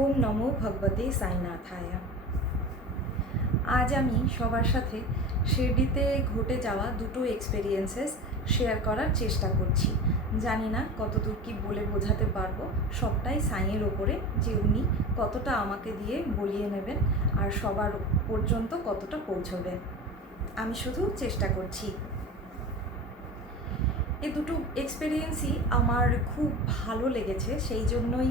ওম নমো ভগবতে সাইনাথায়। আজ আমি সবার সাথে শিরডিতে ঘটে যাওয়া দুটো এক্সপেরিয়েন্সেস শেয়ার করার চেষ্টা করছি। জানি না কতদূর কি বলে বোঝাতে পারবো, সবটাই সাইয়ের ওপরে যে উনি কতটা আমাকে দিয়ে বলিয়ে নেবেন আর সবার পর্যন্ত কতটা পৌঁছবেন। আমি শুধু চেষ্টা করছি। এই দুটো এক্সপেরিয়েন্সই আমার খুব ভালো লেগেছে, সেই জন্যই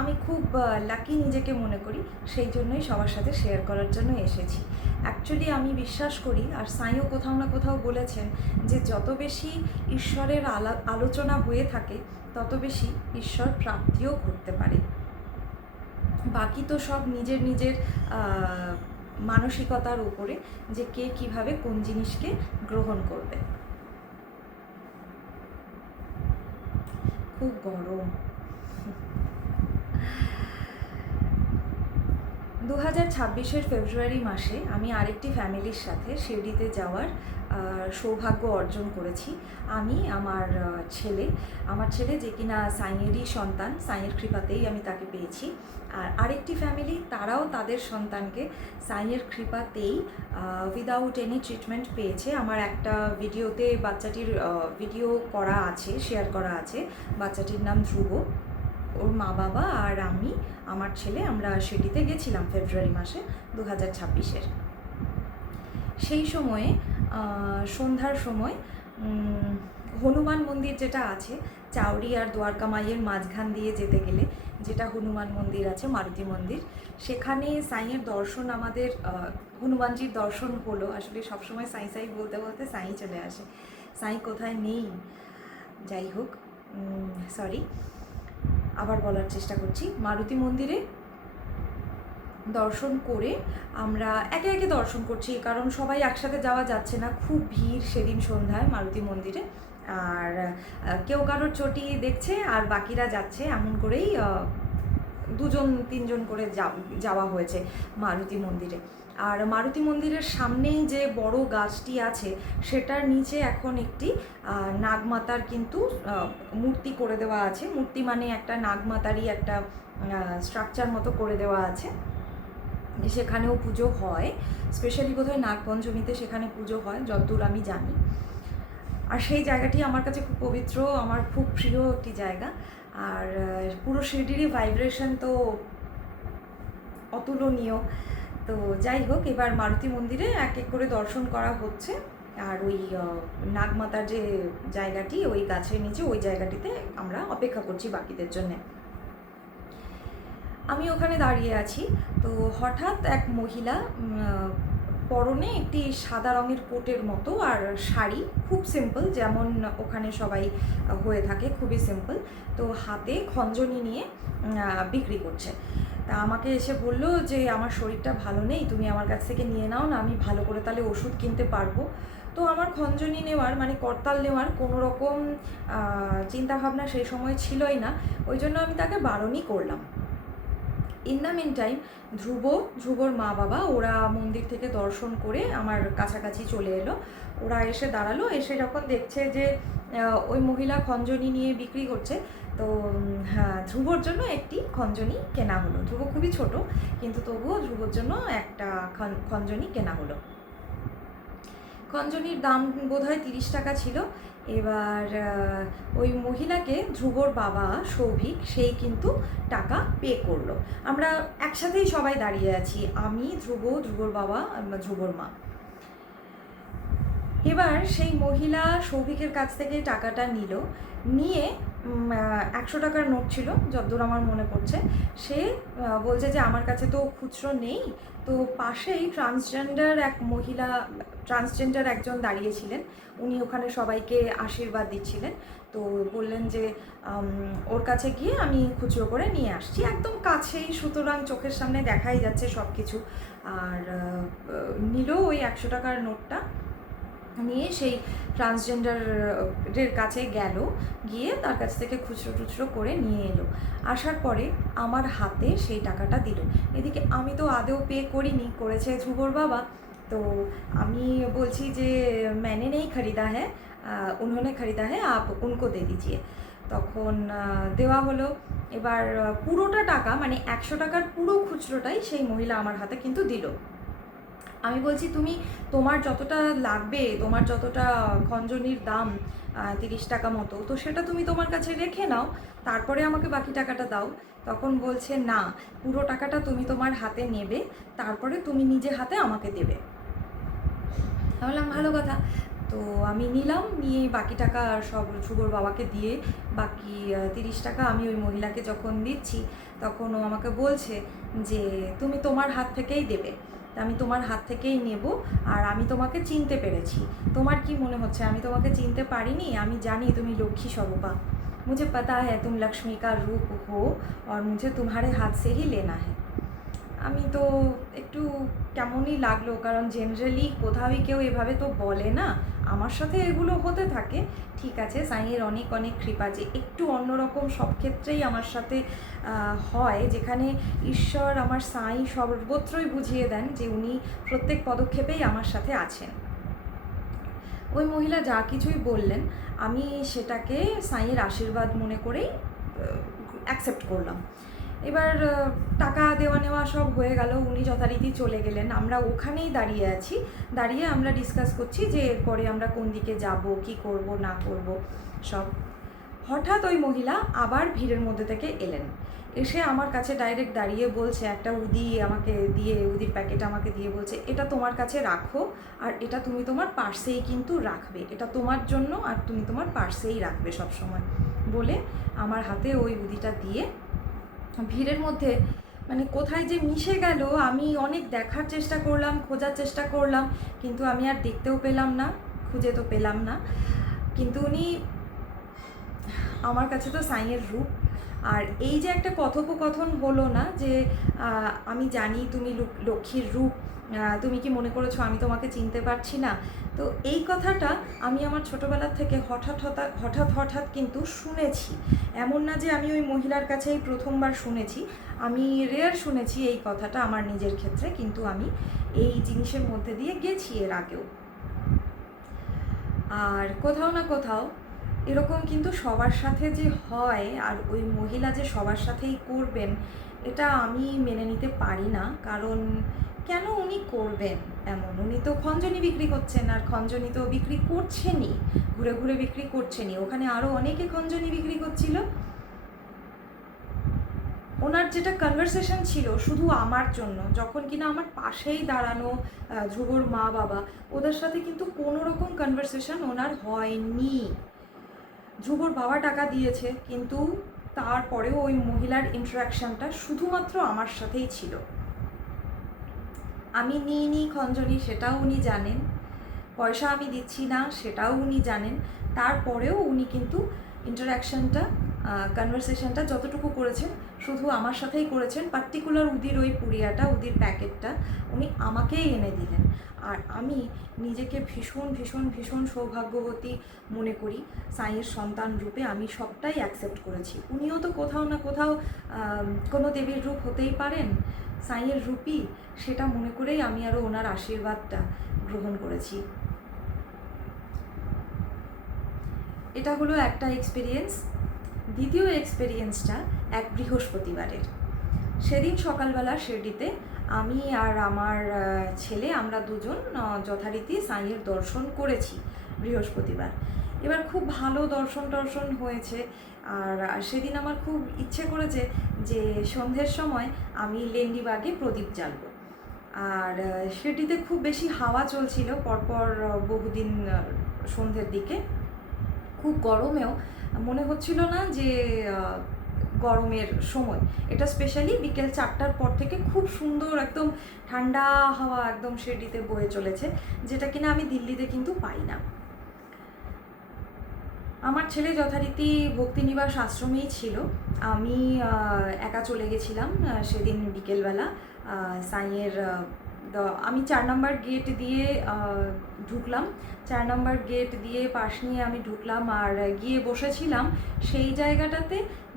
আমি খুব লাকি নিজেকে মনে করি, সেই জন্যই সবার সাথে শেয়ার করার জন্য এসেছি। অ্যাকচুয়ালি আমি বিশ্বাস করি, আর সাইও কোথাও না কোথাও বলেছেন যে যত বেশি ঈশ্বরের আলোচনা হয়ে থাকে তত বেশি ঈশ্বর প্রাপ্তিও ঘটতে পারে। বাকি তো সব নিজের নিজের মানসিকতার উপরে, যে কে কীভাবে কোন জিনিসকে গ্রহণ করবে। খুব গরম। 2026-এর ফেব্রুয়ারি মাসে আমি আরেকটি ফ্যামিলির সাথে শিরডিতে যাওয়ার সৌভাগ্য অর্জন করেছি। আমি আমার ছেলে যে কিনা সাইয়েরই সন্তান, সাইয়ের কৃপাতেই আমি তাকে পেয়েছি। আর আরেকটি ফ্যামিলি, তারাও তাদের সন্তানকে সাইয়ের কৃপাতেই উইদাউট এনি ট্রিটমেন্ট পেয়েছে। আমার একটা ভিডিওতে বাচ্চাটির ভিডিও করা আছে, শেয়ার করা আছে। বাচ্চাটির নাম ধ্রুব। ওর মা বাবা আর আমি, আমার ছেলে, আমরা শিরডিতে গেছিলাম ফেব্রুয়ারি মাসে 2026-এর। সেই সময়ে সন্ধ্যার সময় হনুমান মন্দির যেটা আছে চাউরি আর দ্বারকা মাইয়ের মাঝখান দিয়ে যেতে গেলে যেটা হনুমান মন্দির আছে, মারুতি মন্দির, সেখানে সাইয়ের দর্শন, আমাদের হনুমানজির দর্শন হলো। আসলে সবসময় সাই সাই বলতে বলতে সাই চলে আসে, সাই কোথায় নেই। যাই হোক, সরি, আবার বলার চেষ্টা করছি। মারুতি মন্দিরে দর্শন করে আমরা একে একে দর্শন করছি, কারণ সবাই একসাথে যাওয়া যাচ্ছে না, খুব ভিড় সেদিন সন্ধ্যায় মারুতি মন্দিরে। আর কেউ কারোর চটি দেখছে আর বাকিরা যাচ্ছে, এমন করেই 2-3 করে যাওয়া হয়েছে মারুতি মন্দিরে। আর মারুতি মন্দিরের সামনেই যে বড় গাছটি আছে সেটার নিচে এখন একটি নাগমাতার কিন্তু মূর্তি করে দেওয়া আছে। মূর্তি মানে একটা নাগমাতারই একটা স্ট্রাকচার মতো করে দেওয়া আছে। সেখানেও পুজো হয়, স্পেশালি বোধহয় নাগপঞ্চমীতে সেখানে পুজো হয় যতদূর আমি জানি। আর সেই জায়গাটি আমার কাছে খুব পবিত্র, আমার খুব প্রিয় একটি জায়গা। আর পুরো শিরডিরই ভাইব্রেশন তো অতুলনীয়। তো যাই হোক, এবার মারুতি মন্দিরে এক এক করে দর্শন করা হচ্ছে। আর ওই নাগমাতার যে জায়গাটি, ওই গাছের নিচে, ওই জায়গাটিতে আমরা অপেক্ষা করছি বাকিদের জন্যে। আমি ওখানে দাঁড়িয়ে আছি, তো হঠাৎ এক মহিলা, পরনে একটি সাদা রঙের কোটের মতো আর শাড়ি, খুব সিম্পল, যেমন ওখানে সবাই হয়ে থাকে, খুবই সিম্পল, তো হাতে খঞ্জনি নিয়ে বিক্রি করছে। তা আমাকে এসে বললো যে আমার শরীরটা ভালো নেই, তুমি আমার কাছ থেকে নিয়ে নাও না, আমি ভালো করে তাহলে ওষুধ কিনতে পারবো। তো আমার খঞ্জনি নেওয়ার করতাল নেওয়ার কোনো রকম চিন্তাভাবনা সেই সময় ছিলই না, ওই জন্য আমি তাকে বারণই করলাম। ইন দ্য মিন টাইম ধ্রুবর মা বাবা ওরা মন্দির থেকে দর্শন করে আমার কাছাকাছি চলে এলো। ওরা এসে দাঁড়ালো, এসে যখন দেখছে যে ওই মহিলা খঞ্জনি নিয়ে বিক্রি করছে, তো হ্যাঁ, ধ্রুবর জন্য একটি খঞ্জনি কেনা হলো। ধ্রুব খুবই ছোট, কিন্তু তবুও ধ্রুবর জন্য একটা খঞ্জনি কেনা হলো। খঞ্জনির দাম বোধহয় 30 টাকা ছিল। এবার ওই মহিলাকে ধ্রুবর বাবা সৌভিক, সেই কিন্তু টাকা পে করলো। আমরা একসাথেই সবাই দাঁড়িয়ে আছি, আমি, ধ্রুবর বাবা, ধ্রুবর মা। এবার সেই মহিলা সৌভিকের কাছ থেকে টাকাটা নিয়ে 100 টাকার নোট ছিল যতদূর আমার মনে পড়ছে। সে বলছে যে আমার কাছে তো খুচরো নেই। তো পাশেই ট্রান্সজেন্ডার একজন দাঁড়িয়েছিলেন, উনি ওখানে সবাইকে আশীর্বাদ দিচ্ছিলেন। তো বললেন যে ওর কাছে গিয়ে আমি খুচরো করে নিয়ে আসছি, একদম কাছেই, সুতরাং চোখের সামনে দেখাই যাচ্ছে সব কিছু। আর নিল ওই 100 টাকার নোটটা, নিয়ে সেই ট্রান্সজেন্ডারের কাছে গেল, গিয়ে তার কাছ থেকে খুচরো টুচরো করে নিয়ে এলো। আসার পরে আমার হাতে সেই টাকাটা দিল। এদিকে আমি তো আদেও পে করিনি, করেছে ধ্রুবর বাবা। তো আমি বলছি যে मैंने नहीं खरीदा है, उन्होंने खरीदा है, आप उनको दे दीजिए। তখন দেওয়া হলো। এবার পুরোটা টাকা মানে 100 টাকার পুরো খুচরোটাই সেই মহিলা আমার হাতে কিন্তু দিল। আমি বলছি, তুমি তোমার যতটা লাগবে, তোমার যতটা খঞ্জনির দাম 30 টাকা মতো, তো সেটা তুমি তোমার কাছে রেখে নাও, তারপরে আমাকে বাকি টাকাটা দাও। তখন বলছে, না, পুরো টাকাটা তুমি তোমার হাতে নেবে, তারপরে তুমি নিজে হাতে আমাকে দেবে। বললাম ভালো কথা। তো আমি নিলাম, নিয়ে বাকি টাকা সব শুভর বাবাকে দিয়ে বাকি 30 টাকা আমি ওই মহিলাকে যখন দিচ্ছি, তখন ও আমাকে বলছে যে তুমি তোমার হাত থেকেই দেবে, আমি তোমার হাত থেকেই নেব, আর আমি তোমাকে চিনতে পেরেছি। তোমার কি মনে হচ্ছে আমি তোমাকে চিনতে পারিনি? আমি জানি তুমি লক্ষ্মী স্বরূপা, मुझे पता है तुम लक्ष्मी का रूप हो और मुझे तुम्हारे हाथ से ही लेना है। আমি তো একটু কেমনই লাগলো, কারণ জেনারেলি কোথাওই কেউ এভাবে তো বলে না। আমার সাথে এগুলো হতে থাকে, ঠিক আছে, সাইয়ের অনেক অনেক কৃপা যে একটু অন্যরকম সব ক্ষেত্রেই আমার সাথে হয়, যেখানে ঈশ্বর আমার সাই সর্বত্রই বুঝিয়ে দেন যে উনি প্রত্যেক পদক্ষেপেই আমার সাথে আছেন। ওই মহিলা যা কিছুই বললেন আমি সেটাকে সাইয়ের আশীর্বাদ মনে করেই অ্যাকসেপ্ট করলাম। এবার টাকা দেওয়া নেওয়া সব হয়ে গেল, উনি যথারীতি চলে গেলেন। আমরা ওখানেই দাঁড়িয়ে আছি, দাঁড়িয়ে আমরা ডিসকাস করছি যে এরপরে আমরা কোন দিকে যাব, কি করব না করব সব। হঠাৎ ওই মহিলা আবার ভিড়ের মধ্যে থেকে এলেন, এসে আমার কাছে ডাইরেক্ট দাঁড়িয়ে বলছে, একটা উদি আমাকে দিয়ে, উদির প্যাকেট আমাকে দিয়ে বলছে, এটা তোমার কাছে রাখো, আর এটা তুমি তোমার পার্সেই কিন্তু রাখবে, এটা তোমার জন্য, আর তুমি তোমার পার্সেই রাখবে সব সময়। বলে আমার হাতে ওই উদিটা দিয়ে ভিড়ের মধ্যে মানে কোথায় যে মিশে গেল, আমি অনেক দেখার চেষ্টা করলাম, খোঁজার চেষ্টা করলাম, কিন্তু আমি আর দেখতেও পেলাম না, খুঁজে তো পেলাম না। কিন্তু উনি আমার কাছে তো সাইয়ের রূপ। আর এই যে একটা কথোপকথন হলো না, যে আমি জানি তুমি লক্ষ্মীর রূপ, তুমি কি মনে করেছো আমি তোমাকে চিনতে পারছি না? তো এই কথাটা আমি আমার ছোটোবেলার থেকে হঠাৎ কিন্তু শুনেছি। এমন না যে আমি ওই মহিলার কাছেই প্রথমবার শুনেছি, আমি রেয়ার শুনেছি এই কথাটা আমার নিজের ক্ষেত্রে, কিন্তু আমি এই জিনিসের মধ্যে দিয়ে গেছি এর আগেও। আর কোথাও না কোথাও এরকম কিন্তু সবার সাথে যে হয়, আর ওই মহিলা যে সবার সাথেই করবেন, এটা আমি মেনে নিতে পারি না। কারণ কেন উনি করবেন এমন? উনি তো খঞ্জনি বিক্রি করছেন, আর খঞ্জনি তো বিক্রি করছেনই, ঘুরে ঘুরে বিক্রি করছেনই, ওখানে আরও অনেকে খঞ্জনি বিক্রি করছিল। ওনার যেটা কনভারসেশন ছিল শুধু আমার জন্য, যখন কিনা আমার পাশেই দাঁড়ানো ধ্রুবর মা বাবা, ওদের সাথে কিন্তু কোনো রকম কনভারসেশন ওনার হয়নি। ধ্রুবর বাবা টাকা দিয়েছে, কিন্তু তারপরেও ওই মহিলার ইন্টারাকশানটা শুধুমাত্র আমার সাথেই ছিল। আমি নিইনি খঞ্জনি সেটাও উনি জানেন, পয়সা আমি দিচ্ছি না সেটাও উনি জানেন, তারপরেও উনি কিন্তু ইন্টারাকশানটা, কনভারসেশনটা যতটুকু করেছেন শুধু আমার সাথেই করেছেন। পার্টিকুলার উদির ওই পুড়িয়াটা, উদির প্যাকেটটা উনি আমাকেই এনে দিলেন। আর আমি নিজেকে ভীষণ ভীষণ ভীষণ সৌভাগ্যবতী মনে করি, সাইয়ের সন্তান রূপে আমি সবটাই অ্যাকসেপ্ট করেছি। উনিও তো কোথাও না কোথাও কোনো দেবীর রূপ হতেই পারেন, সাইয়ের রূপই, সেটা মনে করেই আমি আরও ওনার আশীর্বাদটা গ্রহণ করেছি। এটা হলো একটা এক্সপিরিয়েন্স। দ্বিতীয় এক্সপিরিয়েন্সটা এক বৃহস্পতিবারের। সেদিন সকালবেলা শিরডিতে আমি আর আমার ছেলে, আমরা দুজন যথারীতি সাইয়ের দর্শন করেছি বৃহস্পতিবার। এবার খুব ভালো দর্শন হয়েছে। আর সেদিন আমার খুব ইচ্ছে করেছে যে সন্ধ্যের সময় আমি লেন্ডিবাগে প্রদীপ জ্বালবো। আর শিরডিতে খুব বেশি হাওয়া চলছিল পরপর বহুদিন সন্ধ্যের দিকে, খুব গরমেও মনে হচ্ছিল না যে গরমের সময়। এটা স্পেশালি বিকেল 4টার পর থেকে খুব সুন্দর একদম ঠান্ডা হাওয়া একদম শিরডিতে বয়ে চলেছে, যেটা কিনা আমি দিল্লিতে কিন্তু পাই না। আমার ছেলে যথারীতি ভক্তিনিবাস আশ্রমেই ছিল, আমি একা চলে গেছিলাম সেদিন বিকেলবেলা সাইয়ের। আমি 4 নম্বর গেট দিয়ে ঢুকলাম, 4 নম্বর গেট দিয়ে পাশ নিয়ে আমি ঢুকলাম, আর গিয়ে বসেছিলাম সেই জায়গাটাতে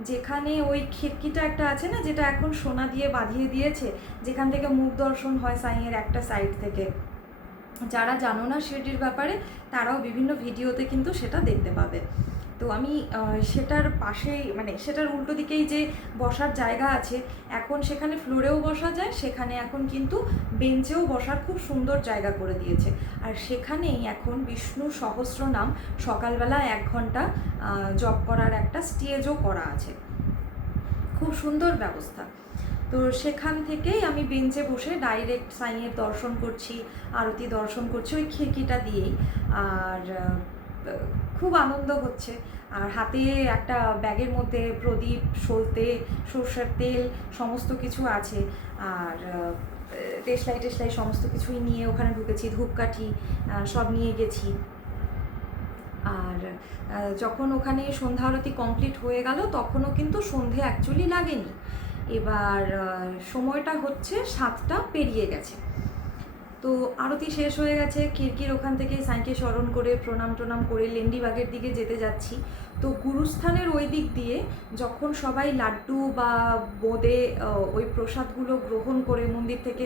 যেখানে ওই খিড়কিটা একটা আছে না, যেটা এখন সোনা দিয়ে বাঁধিয়ে দিয়েছে, যেখান থেকে মুখ দর্শন হয় সাইয়ের একটা সাইড থেকে। যারা জানো না শিরডির ব্যাপারে তারাও বিভিন্ন ভিডিওতে কিন্তু সেটা দেখতে পাবে। তো আমি সেটার পাশেই মানে সেটার উল্টো দিকেই যে বসার জায়গা আছে, এখন সেখানে ফ্লোরেও বসা যায়, সেখানে এখন কিন্তু বেঞ্চেও বসার খুব সুন্দর জায়গা করে দিয়েছে। আর সেখানেই এখন বিষ্ণু সহস্রনাম সকালবেলা 1 ঘন্টা জপ করার একটা স্টেজও করা আছে, খুব সুন্দর ব্যবস্থা। তো সেখান থেকেই আমি বেঞ্চে বসে ডাইরেক্ট সাইয়ের দর্শন করছি, আরতি দর্শন করছি ওই খিড়কিটা দিয়েই। আর খুব আনন্দ হচ্ছে। আর হাতে একটা ব্যাগের মধ্যে প্রদীপ, সলতে, সর্ষের তেল সমস্ত কিছু আছে। আর টেসলাই সমস্ত কিছুই নিয়ে ওখানে ঢুকেছি, ধূপকাঠি সব নিয়ে গেছি। আর যখন ওখানে সন্ধ্যা আরতি কমপ্লিট হয়ে গেল তখনও কিন্তু সন্ধে অ্যাকচুয়ালি লাগেনি। এবার সময়টা হচ্ছে 7টা পেরিয়ে গেছে। তো আরতি শেষ হয়ে গেছে, খিড়কির ওখান থেকে সাইকে স্মরণ করে প্রণাম করে লেন্ডিবাগের দিকে যেতে যাচ্ছি। তো গুরুস্থানের ওই দিক দিয়ে যখন সবাই লাড্ডু বা বোঁদে ওই প্রসাদগুলো গ্রহণ করে মন্দির থেকে,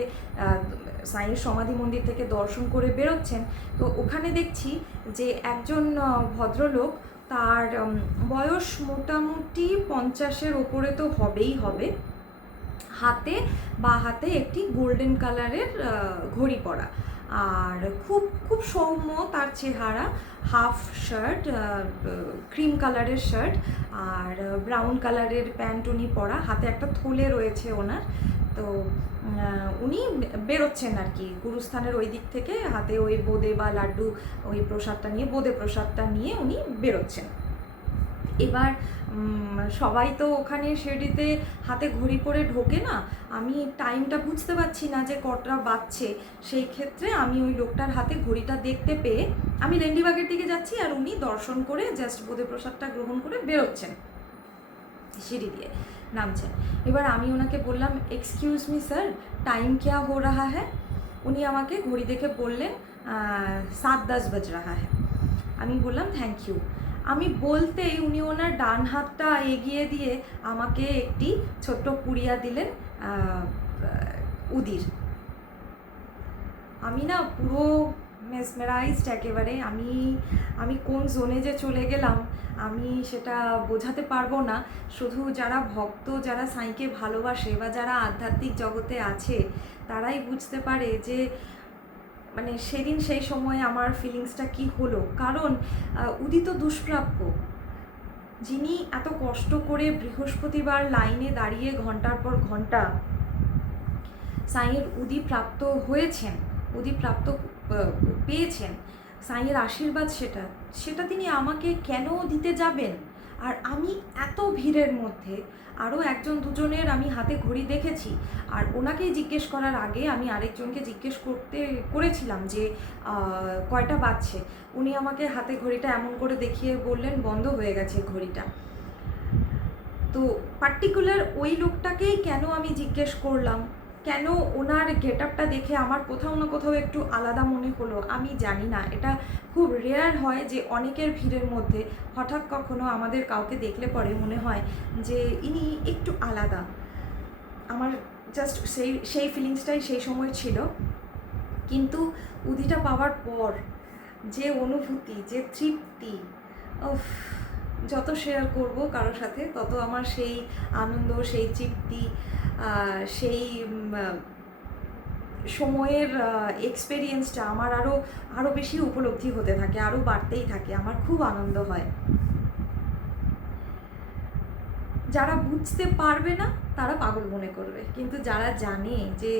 সাইয়ের সমাধি মন্দির থেকে দর্শন করে বেরোচ্ছেন, তো ওখানে দেখছি যে একজন ভদ্রলোক, তার বয়স মোটামুটি 50-এর ওপরে তো হবেই হবে, হাতে বা হাতে একটি গোল্ডেন কালারের ঘড়ি পরা, আর খুব খুব সৌম্য তার চেহারা, হাফ শার্ট, ক্রিম কালারের শার্ট আর ব্রাউন কালারের প্যান্ট উনি পরা, হাতে একটা থলে রয়েছে ওনার। তো উনি বেরোচ্ছেন আর কি গুরুস্থানের ওই দিক থেকে, হাতে ওই বোঁদে বা লাড্ডু ওই প্রসাদটা নিয়ে, বোঁদে প্রসাদটা নিয়ে উনি বেরোচ্ছেন। এবার সবাই তো ওখানে শিরডিতে হাতে ঘড়ি পরে ঢোকে না, আমি টাইমটা বুঝতে পারছি না যে কটা বাজছে। সেই ক্ষেত্রে আমি ওই লোকটার হাতে ঘড়িটা দেখতে পেয়ে আমি লেন্ডিবাগের দিকে যাচ্ছি, আর উনি দর্শন করে জাস্ট বোধে প্রসাদটা গ্রহণ করে বেরোচ্ছেন, সিঁড়ি দিয়ে নামছেন। এবার আমি ওনাকে বললাম, এক্সকিউজ মি স্যার, টাইম ক্যা হো রাহা হ্যায়? উনি আমাকে ঘড়ি দেখে বললেন 7:10 বাজ রাহা হ্যায়। আমি বললাম থ্যাংক ইউ। আমি বলতেই উনি ওনার ডান হাতটা এগিয়ে দিয়ে আমাকে একটি ছোট্ট পুড়িয়া দিলেন উদির। আমি না পুরো মেসমেরাইজড একেবারে। আমি কোন জোনে যে চলে গেলাম আমি সেটা বোঝাতে পারবো না। শুধু যারা ভক্ত, যারা সাঁইকে ভালোবাসে বা যারা আধ্যাত্মিক জগতে আছে তারাই বুঝতে পারে যে মানে সেদিন সেই সময় আমার ফিলিংসটা কি হলো। কারণ উদিত দুষ্প্রাপ্য, যিনি এত কষ্ট করে বৃহস্পতিবার লাইনে দাঁড়িয়ে ঘন্টার পর ঘন্টা সাইয়ের উদি প্রাপ্ত হয়েছেন, উদি প্রাপ্ত পেয়েছেন, সাইয়ের আশীর্বাদ সেটা তিনি আমাকে কেন দিতে যাবেন? আর আমি এত ভিড়ের মধ্যে আরও 1-2জনের আমি হাতে ঘড়ি দেখেছি, আর ওনাকেই জিজ্ঞেস করার আগে আমি আরেকজনকে জিজ্ঞেস করেছিলাম যে কয়টা বাজছে। উনি আমাকে হাতে ঘড়িটা এমন করে দেখিয়ে বললেন বন্ধ হয়ে গেছে ঘড়িটা। তো পার্টিকুলার ওই লোকটাকেই কেন আমি জিজ্ঞেস করলাম, কেন ওনার গেট আপটা দেখে আমার কোথাও না কোথাও একটু আলাদা মনে হলো, আমি জানি না। এটা খুব রেয়ার হয় যে অনেকের ভিড়ের মধ্যে হঠাৎ কখনো আমাদের কাউকে দেখলে পরে মনে হয় যে ইনি একটু আলাদা। আমার জাস্ট সেই ফিলিংসটাই সেই সময় ছিল। কিন্তু উদিটা পাওয়ার পর যে অনুভূতি, যে তৃপ্তি, যত শেয়ার করব কারোর সাথে তত আমার সেই আনন্দ, সেই তৃপ্তি, সেই সময়ের এক্সপেরিয়েন্সটা আমার আরও বেশি উপলব্ধি হতে থাকে, আরও বাড়তেই থাকে। আমার খুব আনন্দ হয়। যারা বুঝতে পারবে না তারা পাগল মনে করবে, কিন্তু যারা জানে যে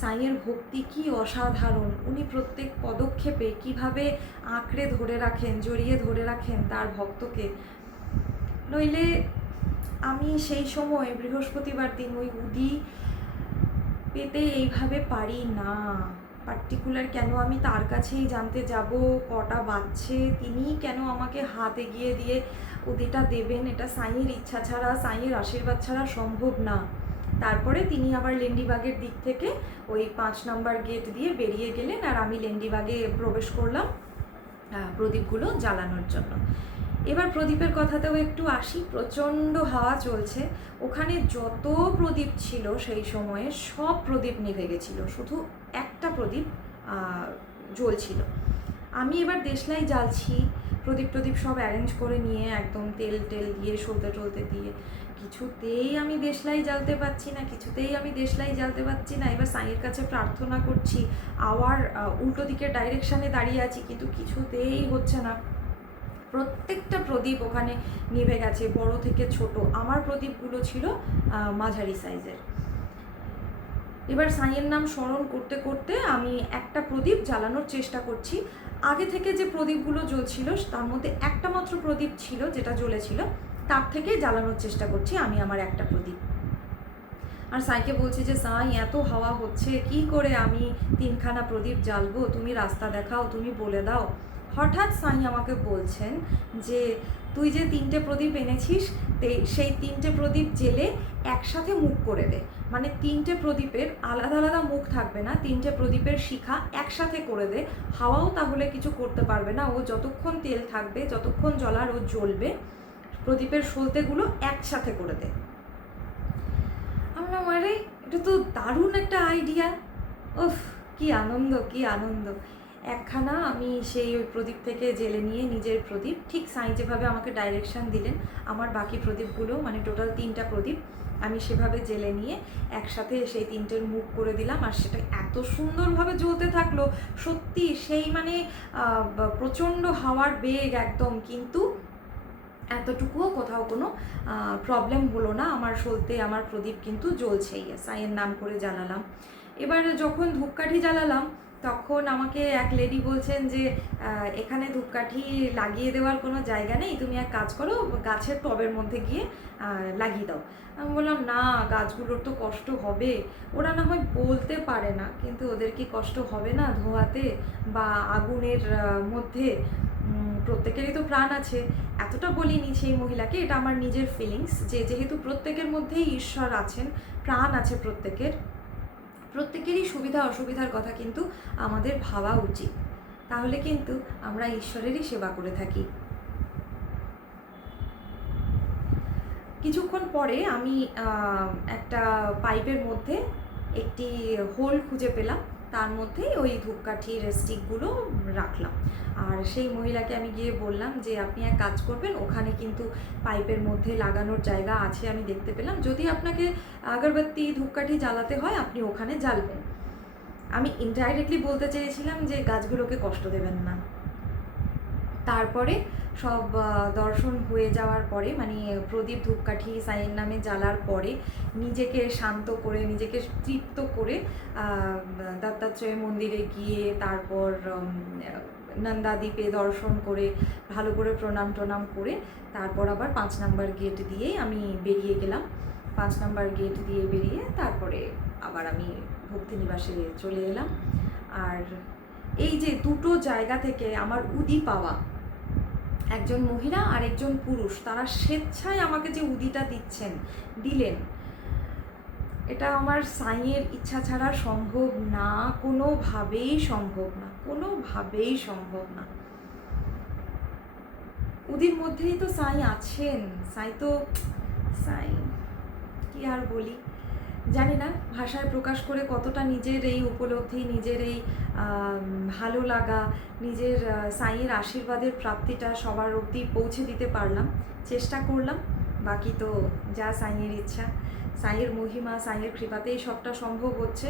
সাইয়ের ভক্তি কি অসাধারণ, উনি প্রত্যেক পদক্ষেপে কিভাবে আঁকড়ে ধরে রাখেন, জড়িয়ে ধরে রাখেন তার ভক্তকে। নইলে আমি সেই সময় বৃহস্পতিবার দিন ওই উদি পেতে এইভাবে পারি না। পার্টিকুলার কেন আমি তার কাছেই জানতে যাব কটা বাজছে, তিনিই কেন আমাকে হাত এগিয়ে দিয়ে উদিটা দেবেন, এটা সাইয়ের ইচ্ছা ছাড়া, সাইয়ের আশীর্বাদ ছাড়া সম্ভব না। তারপরে তিনি আবার লেন্ডিবাগের দিক থেকে ওই 5 নম্বর গেট দিয়ে বেরিয়ে গেলেন, আর আমি লেন্ডিবাগে প্রবেশ করলাম প্রদীপগুলো জ্বালানোর জন্য। এবার প্রদীপের কথাতেও একটু আসি। প্রচণ্ড হাওয়া চলছে, ওখানে যত প্রদীপ ছিল সেই সময়ে সব প্রদীপ নিভে গেছিলো, শুধু একটা প্রদীপ জ্বলছিল। আমি এবার দেশলাই জ্বালছি, প্রদীপ সব অ্যারেঞ্জ করে নিয়ে একদম তেল দিয়ে সলতে দিয়ে কিছুতেই আমি দেশলাই জ্বালতে পারছি না। এবার সাইয়ের কাছে প্রার্থনা করছি, আওয়ার উল্টো দিকের ডাইরেকশানে দাঁড়িয়ে আছি, কিন্তু কিছুতেই হচ্ছে না। প্রত্যেকটা প্রদীপ ওখানে নিভে গেছে, বড় থেকে ছোট। আমার প্রদীপগুলো ছিল মাঝারি সাইজের। এবার সাইয়ের নাম স্মরণ করতে করতে আমি একটা প্রদীপ জ্বালানোর চেষ্টা করছি। আগে থেকে যে প্রদীপগুলো জ্বলছিল তার মধ্যে একটা মাত্র প্রদীপ ছিল যেটা জ্বলেছিল, তার থেকে জ্বালানোর চেষ্টা করছি আমি আমার একটা প্রদীপ। আর সাইকে বলছি যে সাই, এত হাওয়া হচ্ছে, কি করে আমি 3খানা প্রদীপ জ্বালবো, তুমি রাস্তা দেখাও, তুমি বলে দাও। হঠাৎ সাই আমাকে বলছেন যে তুই যে 3টে প্রদীপ এনেছিস সেই 3টে প্রদীপ জেলে একসাথে মুখ করে দে, মানে 3টে প্রদীপের আলাদা আলাদা মুখ থাকবে না, 3টে প্রদীপের শিখা একসাথে করে দে, হাওয়াও তাহলে কিছু করতে পারবে না, ও যতক্ষণ তেল থাকবে, যতক্ষণ জ্বলার ও জ্বলবে, প্রদীপের সলতেগুলো একসাথে করে দে। আমরা আরে এটা তো দারুণ একটা আইডিয়া, উফ কি আনন্দ। একখানা আমি সেই ওই প্রদীপ থেকে জেলে নিয়ে নিজের প্রদীপ, ঠিক সাই যেভাবে আমাকে ডাইরেকশান দিলেন, আমার বাকি প্রদীপগুলো মানে টোটাল 3টা প্রদীপ আমি সেভাবে জেলে নিয়ে একসাথে সেই 3টের মুখ করে দিলাম। আর সেটা এত সুন্দরভাবে জ্বলতে থাকলো, সত্যি সেই মানে প্রচণ্ড হাওয়ার বেগ একদম, কিন্তু এতটুকুও কোথাও কোনো প্রবলেম হলো না। আমার সলতে আমার প্রদীপ কিন্তু জ্বলছেই, সাইয়ের নাম করে জ্বালালাম। এবার যখন ধূপকাঠি জ্বালালাম তখন আমাকে এক লেডি বলছেন যে এখানে ধূপকাঠি লাগিয়ে দেওয়ার কোনো জায়গা নেই, তুমি এক কাজ করো, গাছের টবের মধ্যে গিয়ে লাগিয়ে দাও। আমি বললাম না, গাছগুলোর তো কষ্ট হবে, ওরা না হয় বলতে পারে না, কিন্তু ওদের কি কষ্ট হবে না ধোয়াতে বা আগুনের মধ্যে? প্রত্যেকেরই তো প্রাণ আছে। এতটা বলিনি সেই মহিলাকে, এটা আমার নিজের ফিলিংস, যে যেহেতু প্রত্যেকের মধ্যেই ঈশ্বর আছেন, প্রাণ আছে প্রত্যেকেরই সুবিধা অসুবিধার কথা কিন্তু আমাদের ভাবা উচিত, তাহলে কিন্তু আমরা ঈশ্বরেরই সেবা করে থাকি। কিছুক্ষণ পরে আমি একটা পাইপের মধ্যে একটি হোল খুঁজে পেলাম, তার মধ্যে ওই ধূপকাঠির স্টিকগুলো রাখলাম। আর সেই মহিলাকে আমি গিয়ে বললাম যে আপনি এক কাজ করবেন, ওখানে কিন্তু পাইপের মধ্যে লাগানোর জায়গা আছে আমি দেখতে পেলাম, যদি আপনাকে আগরবাতি ধূপকাঠি জ্বালাতে হয় আপনি ওখানে জ্বালবেন। আমি ইনডাইরেক্টলি বলতে চেয়েছিলাম যে গাছগুলোকে কষ্ট দেবেন না। তারপরে সব দর্শন হয়ে যাওয়ার পরে, মানে প্রদীপ ধূপকাঠি সাইয়ের নামে জ্বালার পরে নিজেকে শান্ত করে, নিজেকে তৃপ্ত করে দত্তাত্রেয় মন্দিরে গিয়ে তারপর নন্দাদ্বীপে দর্শন করে ভালো করে প্রণাম টনাম করে তারপর আবার 5 নম্বর গেট দিয়েই আমি বেরিয়ে গেলাম। 5 নম্বর গেট দিয়ে বেরিয়ে তারপরে আবার আমি ভক্তিনিবাসে চলে এলাম। আর এই যে দুটো জায়গা থেকে আমার উদি পাওয়া, একজন মহিলা আর একজন পুরুষ, তারা স্বেচ্ছায় আমাকে যে উদিটা দিলেন, এটা আমার সাইয়ের ইচ্ছা ছাড়া সম্ভব না, কোনোভাবেই সম্ভব না। উদির মধ্যেই তো সাই আছেন, সাই কি আর বলি, জানি না ভাষায় প্রকাশ করে কতটা নিজের এই উপলব্ধি, নিজের এই ভালো লাগা, নিজের সাইয়ের আশীর্বাদের প্রাপ্তিটা সবার অবধি পৌঁছে দিতে পারলাম, চেষ্টা করলাম। বাকি তো যা সাইয়ের ইচ্ছা, সাইয়ের মহিমা, সাইয়ের কৃপাতেই সবটা সম্ভব হচ্ছে।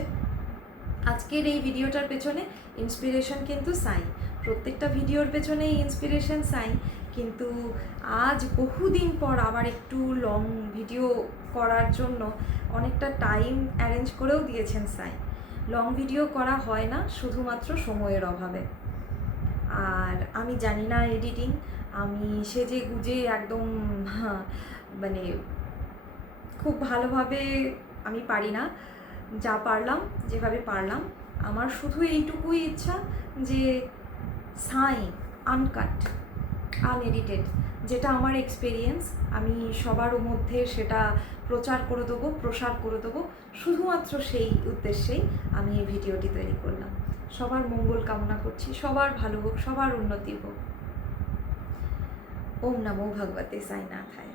আজকের এই ভিডিওটার পেছনে ইন্সপিরেশন কিন্তু সাই, প্রত্যেকটা ভিডিওর পেছনেই ইন্সপিরেশন সাই, কিন্তু আজ বহুদিন পর আবার একটু লং ভিডিও করার জন্য অনেকটা টাইম অ্যারেঞ্জ করেও দিয়েছেন সাই। লং ভিডিও করা হয় না শুধুমাত্র সময়ের অভাবে। আর আমি জানি না এডিটিং, আমি সেজে গুজে একদম মানে খুব ভালোভাবে আমি পারি না, যা পারলাম যেভাবে পারলাম। আমার শুধু এইটুকুই ইচ্ছা যে সাই আনকাট, আনএডিটেড, যেটা আমার এক্সপিরিয়েন্স, আমি সবার মধ্যে সেটা প্রচার করে দেবো, প্রসার করে দেবো, শুধুমাত্র সেই উদ্দেশ্যেই আমি এই ভিডিওটি তৈরি করলাম। সবার মঙ্গল কামনা করছি, সবার ভালো হোক, সবার উন্নতি হোক। ওম নমো ভগবতে সাইনাথায়।